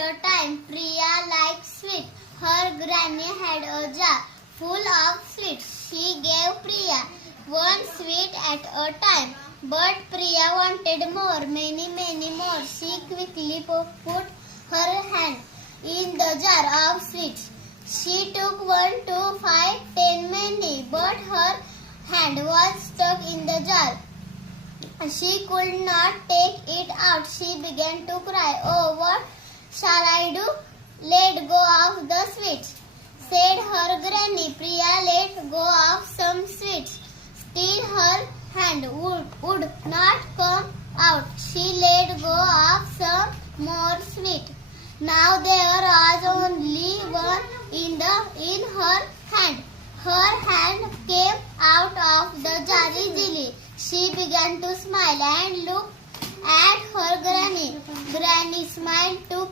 a time, Priya liked sweet. Her granny had a jar full of sweets. She gave Priya one sweet at a time. But Priya wanted more, many more. She quickly put her hand in the jar of sweets. She took 1, 2, 5, 10 many, but her hand was stuck in the jar. She could not take it out. She began to cry. Oh, what shall I do? Let go of the sweets, said her granny. Priya let go of some sweets. Still her hand would not come out. She let go of some more sweet. Now there was only one in her hand. Her hand came out of the jar easily. She began to smile and look at her granny. Granny smiled too.